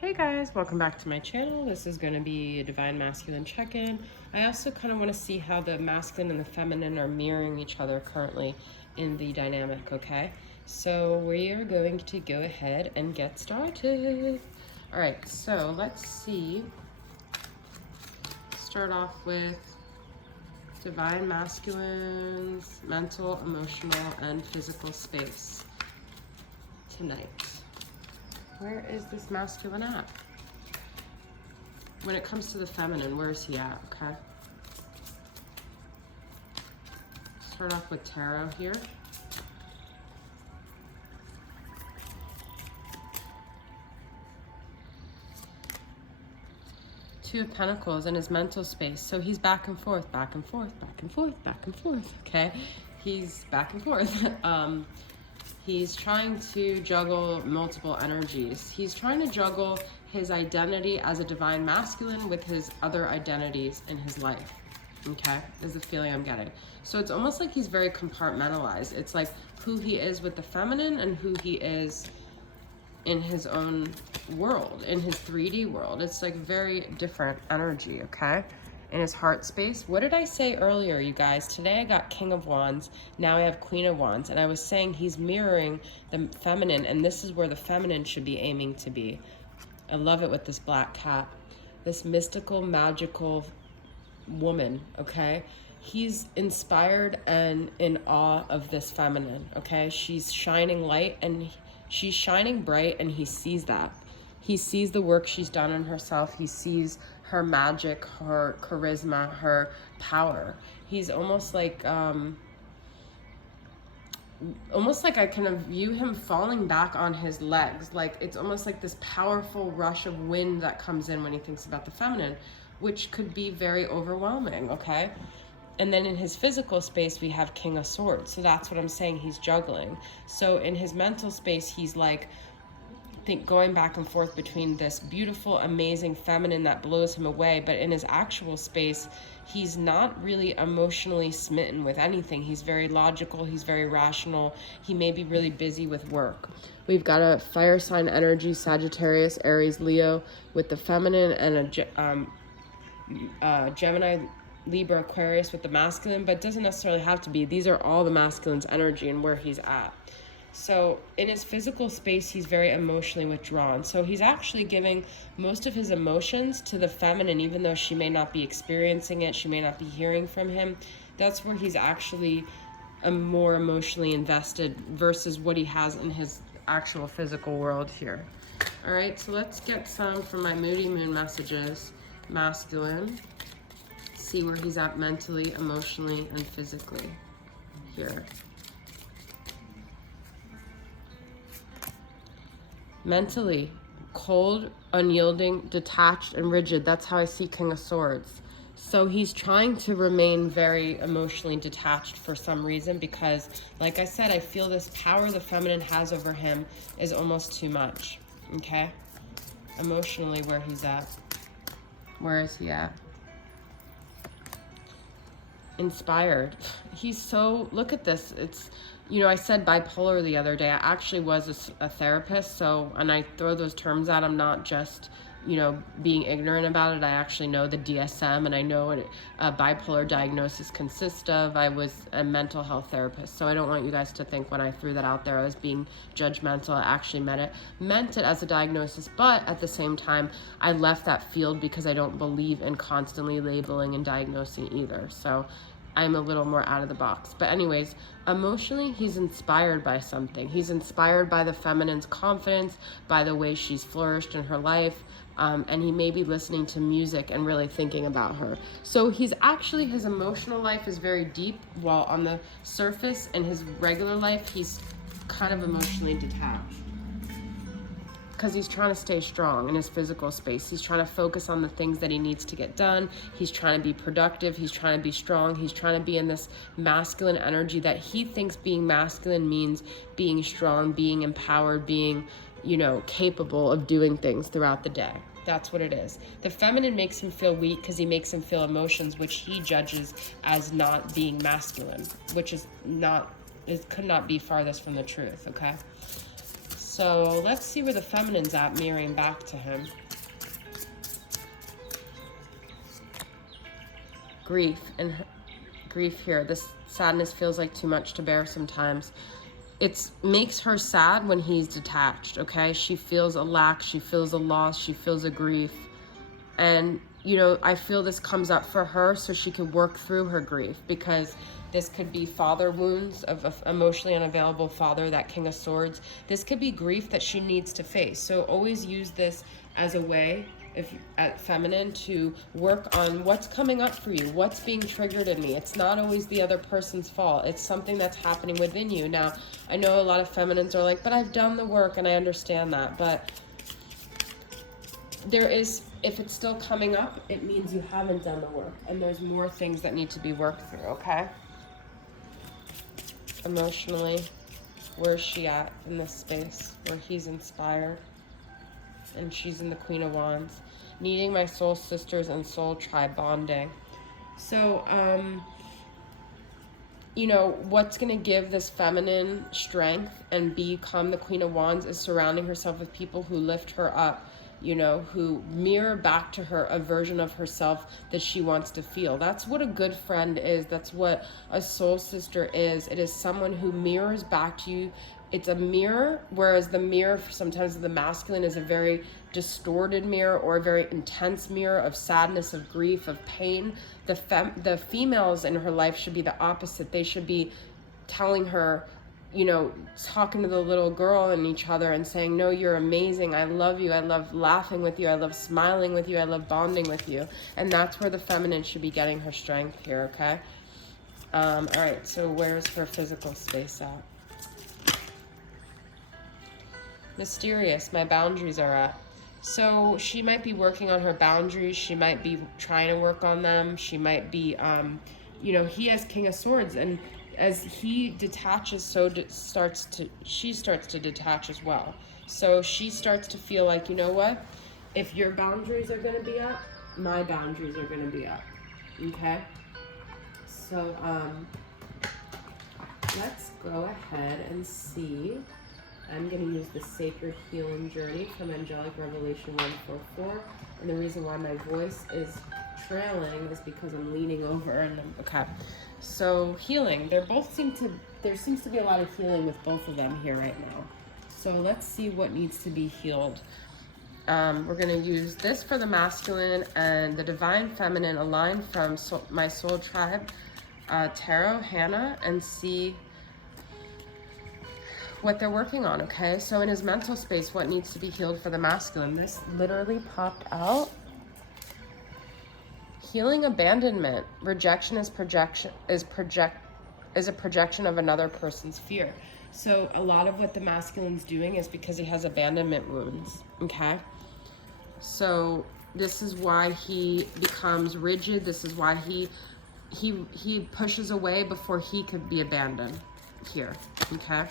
Hey guys, welcome back to my channel. This is going to be a Divine Masculine check-in. I also kind of want to see how the masculine and the feminine are mirroring each other currently in the dynamic, okay? So we are going to go ahead and get started. All right, so let's see. Start off with Divine Masculine's mental, emotional, and physical space tonight. Where is this masculine at? When it comes to the feminine, where is he at, okay? Start off with tarot here. Two of Pentacles in his mental space. So he's back and forth, back and forth, back and forth, back and forth, okay? He's back and forth. He's trying to juggle multiple energies. He's trying to juggle his identity as a divine masculine with his other identities in his life, okay, is the feeling I'm getting. So it's almost like he's very compartmentalized. It's like who he is with the feminine and who he is in his own world, in his 3D world. It's like very different energy, okay? In his heart space. What did I say earlier, you guys? Today I got King of Wands, now I have Queen of Wands, and I was saying he's mirroring the feminine, and this is where the feminine should be aiming to be. I love it with this black cat, this mystical, magical woman, okay? He's inspired and in awe of this feminine, okay? She's shining light and she's shining bright, and he sees that. He sees the work she's done on herself. He sees her magic, her charisma, her power. He's almost like I kind of view him falling back on his legs. Like it's almost like this powerful rush of wind that comes in when he thinks about the feminine, which could be very overwhelming, okay? And then in his physical space, we have King of Swords. So that's what I'm saying, he's juggling. So in his mental space, he's like, going back and forth between this beautiful, amazing feminine that blows him away, but in his actual space, he's not really emotionally smitten with anything. He's very logical, he's very rational, he may be really busy with work. We've got a fire sign energy, Sagittarius, Aries, Leo, with the feminine, and a Gemini, Libra, Aquarius with the masculine, but it doesn't necessarily have to be. These are all the masculine's energy and where he's at. So in his physical space, he's very emotionally withdrawn. So he's actually giving most of his emotions to the feminine, even though she may not be experiencing it, she may not be hearing from him. That's where he's actually more emotionally invested versus what he has in his actual physical world here. All right, so let's get some from my Moody Moon messages, masculine. See where he's at mentally, emotionally, and physically here. Mentally, cold, unyielding, detached, and rigid. That's how I see King of Swords. So he's trying to remain very emotionally detached for some reason because, like I said, I feel this power the feminine has over him is almost too much, okay? Emotionally, where he's at. Where is he at? Inspired. He's so, look at this. It's, you know, I said bipolar the other day. I actually was a therapist, so, and I throw those terms out. I'm not just, you know, being ignorant about it. I actually know the DSM, and I know what a bipolar diagnosis consists of. I was a mental health therapist, so I don't want you guys to think when I threw that out there I was being judgmental. I actually meant it as a diagnosis, but at the same time, I left that field because I don't believe in constantly labeling and diagnosing either. So I'm a little more out of the box. But anyways, emotionally, he's inspired by something. He's inspired by the feminine's confidence, by the way she's flourished in her life, and he may be listening to music and really thinking about her. So he's actually, his emotional life is very deep, while on the surface in his regular life, he's kind of emotionally detached. Because he's trying to stay strong in his physical space. He's trying to focus on the things that he needs to get done. He's trying to be productive. He's trying to be strong. He's trying to be in this masculine energy that he thinks being masculine means being strong, being empowered, being, you know, capable of doing things throughout the day. That's what it is. The feminine makes him feel weak because he makes him feel emotions, which he judges as not being masculine, which is not, it could not be farthest from the truth, okay? So let's see where the feminine's at, mirroring back to him. Grief and grief here. This sadness feels like too much to bear sometimes. It makes her sad when he's detached, okay? She feels a lack, she feels a loss, she feels a grief. And, you know, I feel this comes up for her so she can work through her grief, because this could be father wounds of an emotionally unavailable father, that King of Swords. This could be grief that she needs to face. So always use this as a way, if at feminine, to work on what's coming up for you, what's being triggered in me. It's not always the other person's fault. It's something that's happening within you. Now, I know a lot of feminines are like, but I've done the work, and I understand that. But there is, if it's still coming up, it means you haven't done the work, and there's more things that need to be worked through, okay? Emotionally, where's she at in this space where he's inspired and she's in the Queen of Wands? Needing my soul sisters and soul tribe bonding. So, you know, what's going to give this feminine strength and become the Queen of Wands is surrounding herself with people who lift her up, you know, who mirror back to her a version of herself that she wants to feel. That's what a good friend is. That's what a soul sister is. It is someone who mirrors back to you. It's a mirror, whereas the mirror sometimes of the masculine is a very distorted mirror or a very intense mirror of sadness, of grief, of pain. The females in her life should be the opposite. They should be telling her, you know, talking to the little girl in each other and saying, no, you're amazing. I love you. I love laughing with you. I love smiling with you. I love bonding with you. And that's where the feminine should be getting her strength here, okay? All right, so where's her physical space at? Mysterious, my boundaries are at. So she might be working on her boundaries. She might be trying to work on them. She might be, you know, he has King of Swords, and as he detaches, she starts to detach as well. So she starts to feel like, you know what? If your boundaries are going to be up, my boundaries are going to be up. Okay? So, let's go ahead and see. I'm going to use the Sacred Healing Journey from Angelic Revelation 144. And the reason why my voice is trailing is because I'm leaning over and okay. So healing, there seems to be a lot of healing with both of them here right now. So let's see what needs to be healed. We're going to use this for the masculine and the divine feminine aligned from my soul tribe, Tarot, Hannah, and see what they're working on, okay? So in his mental space, what needs to be healed for the masculine? This literally popped out. Healing abandonment. Rejection is a projection of another person's fear. So a lot of what the masculine's doing is because he has abandonment wounds, okay? So this is why he becomes rigid. This is why he pushes away before he could be abandoned here, okay?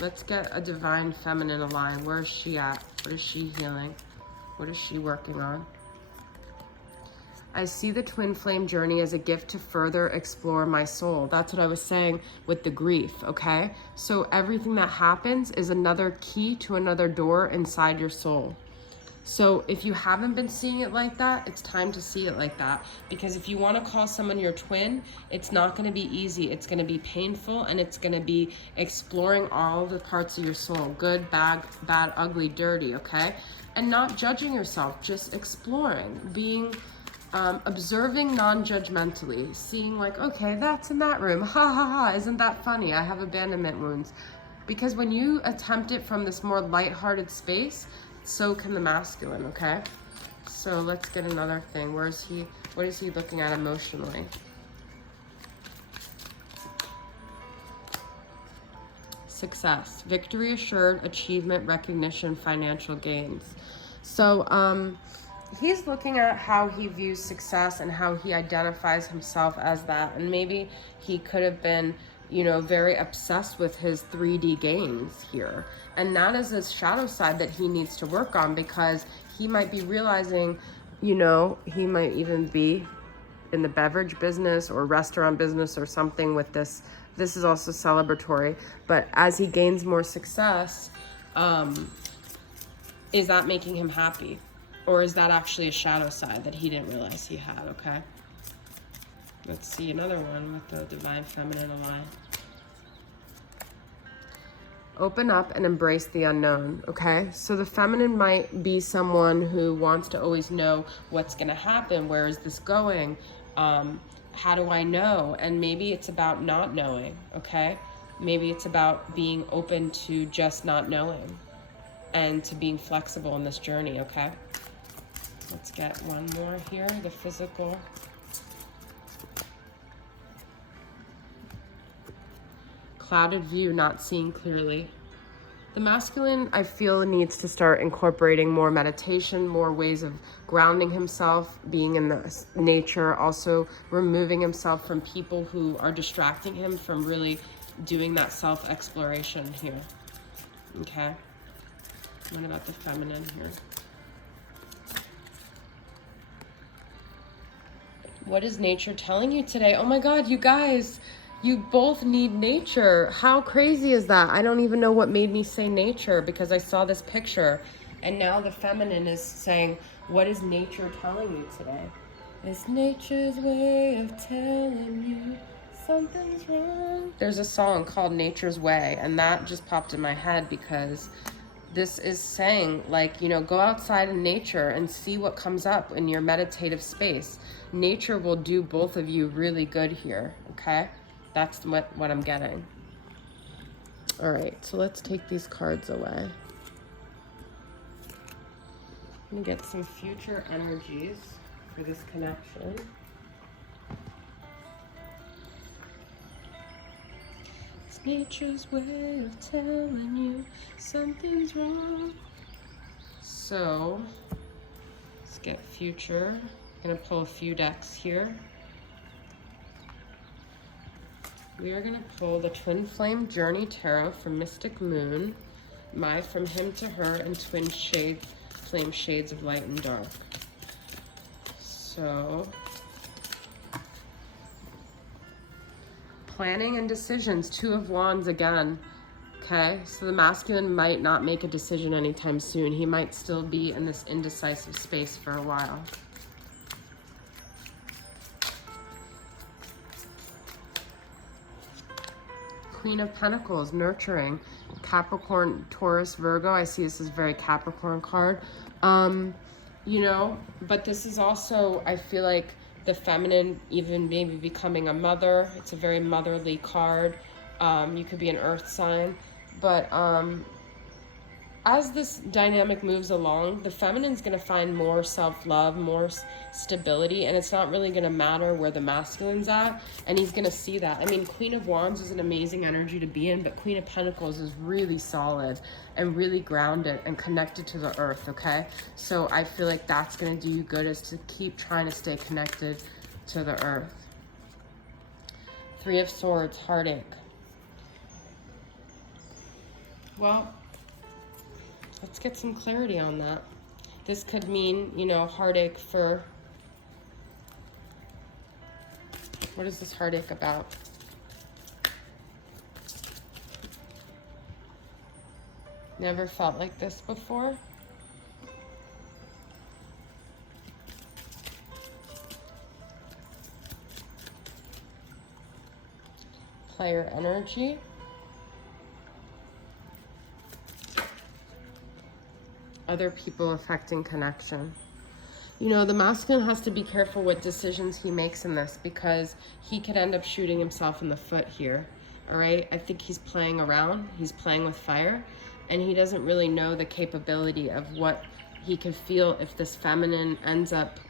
Let's get a divine feminine aligned. Where is she at? What is she healing? What is she working on? I see the twin flame journey as a gift to further explore my soul. That's what I was saying with the grief, okay? So everything that happens is another key to another door inside your soul. So if you haven't been seeing it like that, it's time to see it like that. Because if you want to call someone your twin, it's not going to be easy. It's going to be painful, and it's going to be exploring all the parts of your soul. Good, bad, ugly, dirty, okay? And not judging yourself, just exploring, being... observing non-judgmentally, seeing like, okay, that's in that room, ha ha ha, isn't that funny? I have abandonment wounds. Because when you attempt it from this more lighthearted space, so can the masculine, okay? So let's get another thing. What is he looking at emotionally? Success, victory assured, achievement, recognition, financial gains. So, he's looking at how he views success and how he identifies himself as that. And maybe he could have been, you know, very obsessed with his 3D gains here. And that is a shadow side that he needs to work on, because he might be realizing, you know, he might even be in the beverage business or restaurant business or something with this This is also celebratory, but as he gains more success, is that making him happy? Or is that actually a shadow side that he didn't realize he had, okay? Let's see another one with the Divine Feminine aligned. Open up and embrace the unknown, okay? So the feminine might be someone who wants to always know what's gonna happen, where is this going, how do I know? And maybe it's about not knowing, okay? Maybe it's about being open to just not knowing and to being flexible in this journey, okay? Let's get one more here, the physical. Clouded view, not seeing clearly. The masculine, I feel, needs to start incorporating more meditation, more ways of grounding himself, being in the nature, also removing himself from people who are distracting him from really doing that self-exploration here. Okay? What about the feminine here? What is nature telling you today? Oh my God, you guys, you both need nature. How crazy is that? I don't even know what made me say nature because I saw this picture. And now the feminine is saying, what is nature telling you today? It's nature's way of telling you something's wrong. There's a song called Nature's Way, and that just popped in my head because this is saying, like, you know, go outside in nature and see what comes up in your meditative space. Nature will do both of you really good here, okay? That's what I'm getting. All right, so let's take these cards away. I'm gonna get some future energies for this connection. It's nature's way of telling you something's wrong. So, let's get future. I'm gonna pull a few decks here. We are going to pull the Twin Flame Journey Tarot from Mystic Moon, My From Him to Her, and Twin Flame Shades of Light and Dark. So, planning and decisions, Two of Wands again. Okay, so the masculine might not make a decision anytime soon. He might still be in this indecisive space for a while. Queen of Pentacles, nurturing. Capricorn, Taurus, Virgo. I see this as very Capricorn card. You know, but this is also, I feel like the feminine, even maybe becoming a mother. It's a very motherly card. You could be an earth sign. But as this dynamic moves along, the feminine's going to find more self-love, more stability, and it's not really going to matter where the masculine's at, and he's going to see that. I mean, Queen of Wands is an amazing energy to be in, but Queen of Pentacles is really solid and really grounded and connected to the earth, okay? So I feel like that's going to do you good, is to keep trying to stay connected to the earth. Three of Swords, heartache. Well, let's get some clarity on that. This could mean, you know, heartache for... What is this heartache about? Never felt like this before? Player energy. Other people affecting connection. You know, the masculine has to be careful what decisions he makes in this, because he could end up shooting himself in the foot here. All right, I think he's playing around. He's playing with fire, and he doesn't really know the capability of what he could feel if this feminine ends up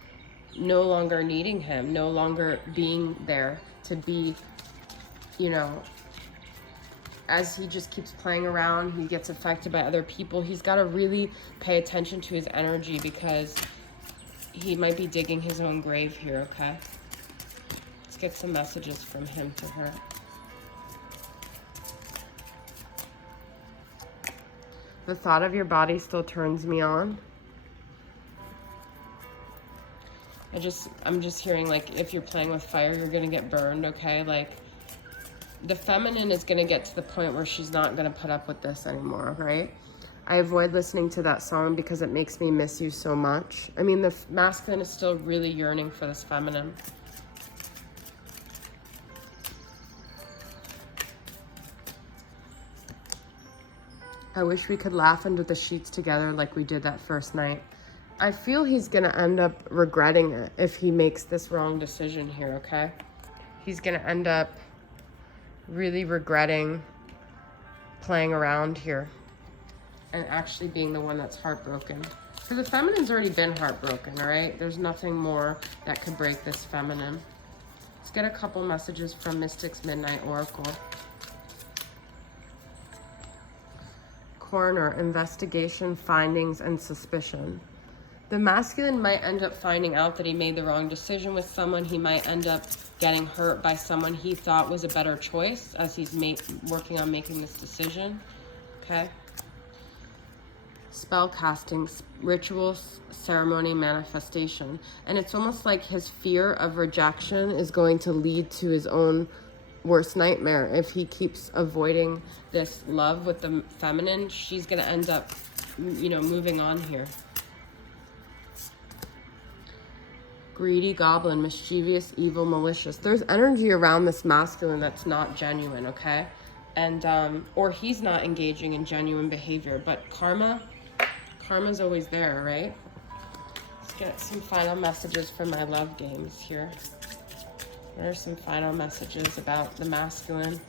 no longer needing him, no longer being there to be, you know, as he just keeps playing around, he gets affected by other people. He's got to really pay attention to his energy, because he might be digging his own grave here, okay? Let's get some messages from him to her. The thought of your body still turns me on. I'm just hearing, like, if you're playing with fire, you're gonna get burned, okay? Like, the feminine is going to get to the point where she's not going to put up with this anymore, right? I avoid listening to that song because it makes me miss you so much. I mean, the masculine is still really yearning for this feminine. I wish we could laugh under the sheets together like we did that first night. I feel he's going to end up regretting it if he makes this wrong decision here, okay? He's going to end up really regretting playing around here and actually being the one that's heartbroken. Because the feminine's already been heartbroken, all right? There's nothing more that could break this feminine. Let's get a couple messages from Mystic's Midnight Oracle. Coroner, investigation, findings, and suspicion. The masculine might end up finding out that he made the wrong decision with someone. He might end up getting hurt by someone he thought was a better choice as he's working on making this decision. Okay. Spell casting, rituals, ceremony, manifestation. And it's almost like his fear of rejection is going to lead to his own worst nightmare. If he keeps avoiding this love with the feminine, she's going to end up, you know, moving on here. Greedy, goblin, mischievous, evil, malicious. There's energy around this masculine that's not genuine, okay? And, or he's not engaging in genuine behavior, but karma's always there, right? Let's get some final messages from my love games here. What are some final messages about the masculine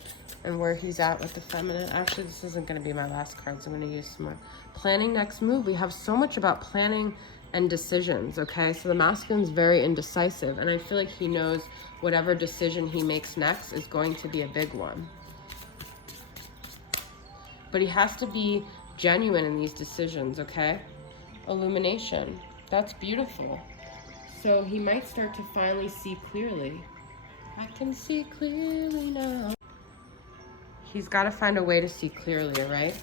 and where he's at with the feminine? Actually, this isn't going to be my last cards. I'm going to use some more. Planning next move. We have so much about planning and decisions, okay? So the masculine's very indecisive, and I feel like he knows whatever decision he makes next is going to be a big one. But he has to be genuine in these decisions, okay? Illumination. That's beautiful. So he might start to finally see clearly. I can see clearly now. He's got to find a way to see clearly, right?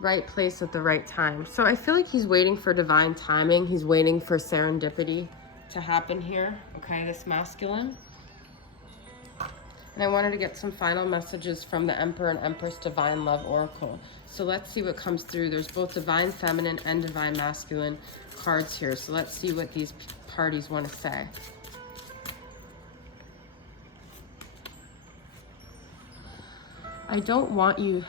Right place at the right time. So I feel like he's waiting for divine timing. He's waiting for serendipity to happen here. Okay, this masculine. And I wanted to get some final messages from the Emperor and Empress Divine Love Oracle. So let's see what comes through. There's both Divine Feminine and Divine Masculine cards here. So let's see what these parties want to say. I don't want you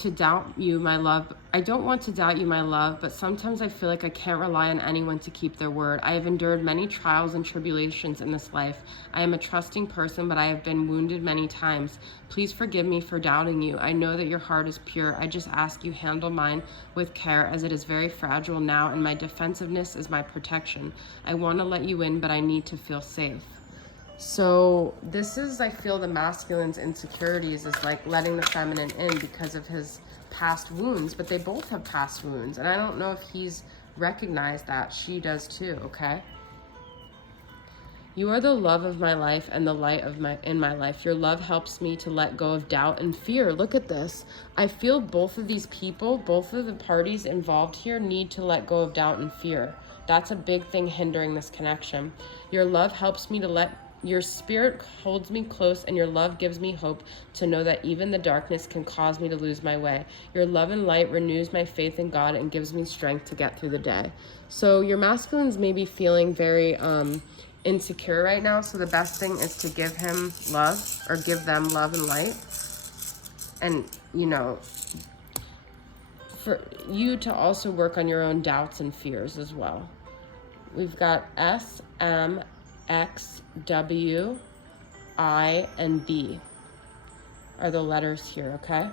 to doubt you, my love. I don't want to doubt you, my love, but sometimes I feel like I can't rely on anyone to keep their word. I have endured many trials and tribulations in this life. I am a trusting person, but I have been wounded many times. Please forgive me for doubting you. I know that your heart is pure. I just ask you handle mine with care, as it is very fragile now, and my defensiveness is my protection. I want to let you in, but I need to feel safe. So this is, I feel, the masculine's insecurities is like letting the feminine in because of his past wounds, but they both have past wounds. And I don't know if he's recognized that. She does too, okay? You are the love of my life and the light of in my life. Your love helps me to let go of doubt and fear. Look at this. I feel both of these people, both of the parties involved here need to let go of doubt and fear. That's a big thing hindering this connection. Your love helps me to your spirit holds me close, and your love gives me hope to know that even the darkness can cause me to lose my way. Your love and light renews my faith in God and gives me strength to get through the day. So your masculines may be feeling very insecure right now. So the best thing is to give him love, or give them love and light. And, you know, for you to also work on your own doubts and fears as well. We've got S, M, X, W, I, and B are the letters here, okay?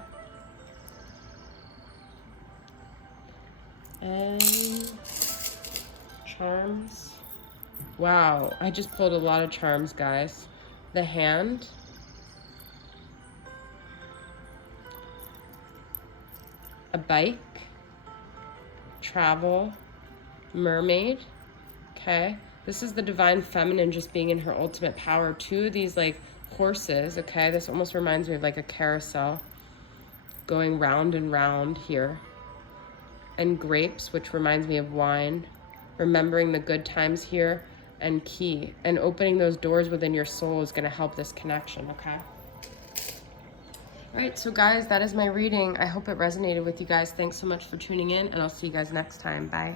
And charms. Wow, I just pulled a lot of charms, guys. The Hand. A bike. Travel. Mermaid. Okay. This is the divine feminine just being in her ultimate power. Two of these like horses, okay? This almost reminds me of like a carousel going round and round here. And grapes, which reminds me of wine. Remembering the good times here. and key. And opening those doors within your soul is going to help this connection, okay? All right, so guys, that is my reading. I hope it resonated with you guys. Thanks so much for tuning in, and I'll see you guys next time. Bye.